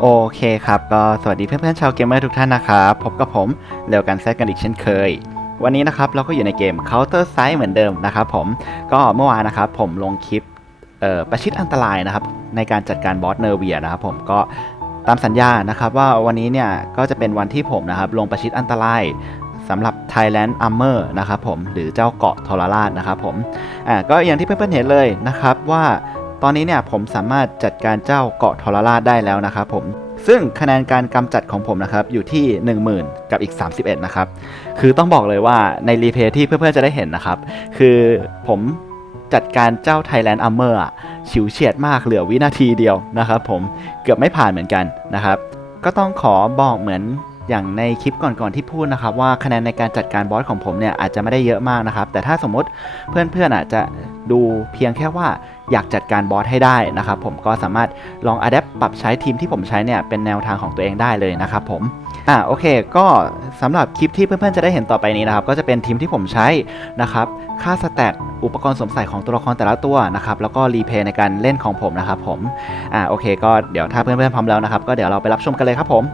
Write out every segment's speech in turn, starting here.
โอเคครับ ก็สวัสดีเพื่อนๆชาวเกมเมอร์ทุกท่านนะครับ พบกับผมเร็วกันแซกกันอีกเช่นเคย วันนี้นะครับเราก็อยู่ในเกม Counter Strike เหมือนเดิมนะครับผมก็เมื่อวานนะครับผมลงคลิปประชิดอันตรายนะครับในการจัดการบอสเนอร์เวียนะครับผมก็ตามสัญญานะครับว่าวันนี้เนี่ยก็จะเป็นวันที่ผมนะครับลงประชิดอันตรายสำหรับ Thailand Armor นะครับผมหรือเจ้าเกาะทรราชนะครับผมอ่าก็อย่างที่เพื่อนๆเห็นเลยนะครับว่า ตอนนี้เนี่ยผมสามารถจัดการเจ้าเกาะทรราชได้แล้วนะครับผมซึ่งคะแนนการกำจัดของผมนะครับอยู่ที่ 10,000 กับอีก 31 นะครับ คือต้องบอกเลยว่าในรีเพย์ที่เพื่อนๆจะได้เห็นนะครับ คือผมจัดการเจ้า Thailand Armor อะฉิวเฉียดมากเหลือวินาทีเดียวนะครับผมเกือบไม่ผ่านเหมือนกันนะครับ ก็ต้องขอบอกเหมือนอย่างในคลิปก่อนๆที่พูดนะครับ ว่าคะแนนในการจัดการบอสของผมเนี่ยอาจจะไม่ได้เยอะมากนะครับ แต่ถ้าสมมติเพื่อนๆอาจจะดูเพียงแค่ว่า อยากจัดการบอสให้ได้นะครับผมก็สามารถลองอัดแอปปรับใช้ทีมที่ผมใช้เนี่ยเป็นแนวทางของตัวเองได้เลยนะครับผมอ่าโอเค ก็สำหรับคลิปที่เพื่อนๆจะได้เห็นต่อไปนี้นะครับ ก็จะเป็นทีมที่ผมใช้นะครับค่าสแตทอุปกรณ์สวมใส่ของตัวละครแต่ละตัวนะครับแล้วก็รีเพย์ในการเล่นของผมนะครับผมอ่าโอเค ก็เดี๋ยวถ้าเพื่อนๆพร้อมแล้วนะครับ ก็เดี๋ยวเราไปรับชมกันเลยครับผม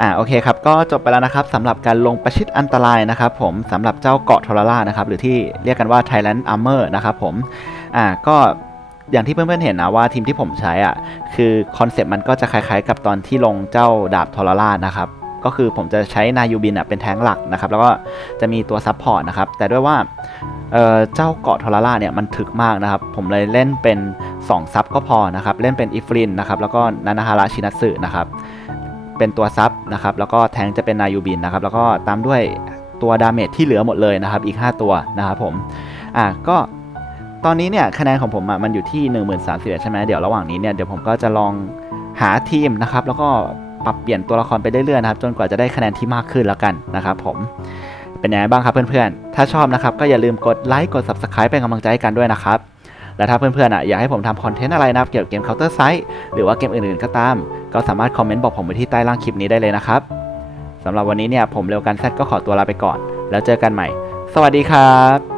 อ่าโอเคครับก็จบไปแล้วนะครับสำหรับการลงประชิดอันตรายนะครับผมสำหรับเจ้าเกาะทรล่านะครับหรือที่เรียกกันว่า Thailand Armor นะครับผมอ่าก็อย่างที่เพื่อนๆเห็นนะว่าทีมที่ผมใช้อะคือคอนเซปต์มันก็จะคล้ายๆ กับตอนที่ลงเจ้าดาบทรล่านะครับก็คือผมจะใช้นายูบินอะเป็นแท้งหลักนะครับแล้วก็จะมีตัวซับพอร์ตนะครับแต่ด้วยว่าเอ่อเจ้าเกาะทรล่าเนี่ยมันถึกมากนะครับผมเลยเล่นเป็น2ซับก็พอนะครับเล่นเป็นอิฟรินนะครับแล้วก็นานาฮาระชินัตสึนะครับ เป็นตัวซับนะครับแล้วก็แทงจะเป็นนายูบินนะครับแล้วก็ตามด้วยตัวดาเมจที่เหลือหมดเลยนะครับอีก 5 ตัวนะครับผมอะก็ตอนนี้เนี่ยคะแนนของผมอะมันอยู่ที่1 0 0 0ใช่ไหมเดี๋ยวระหว่างนี้เนี่ยเดี๋ยวผมก็จะลองหาทีมนะครับแล้วก็ปรับเปลี่ยนตัวละครไปเรื่อยๆนะครับจนกว่าจะได้คะแนนที่มากขึ้นแล้วกันนะครับผมเป็นยังไงบ้างครับเพื่อนๆ ถ้าชอบนะครับก็อย่าลืมกดไลค์กด Subscribe เป็นกำลังใจให้กันด้วยนะครับ และถ้าเพื่อนๆอะอยากให้ผมทำคอนเทนต์อะไรนะครับเกี่ยวกับเกม Counter Strike หรือว่าเกมอื่นๆก็ตาม ก็สามารถคอมเมนต์บอกผมไว้ที่ใต้ล่างคลิปนี้ได้เลยนะครับสำหรับวันนี้เนี่ยผมเร็วกันแซดก็ขอตัวลาไปก่อน แล้วเจอกันใหม่ สวัสดีครับ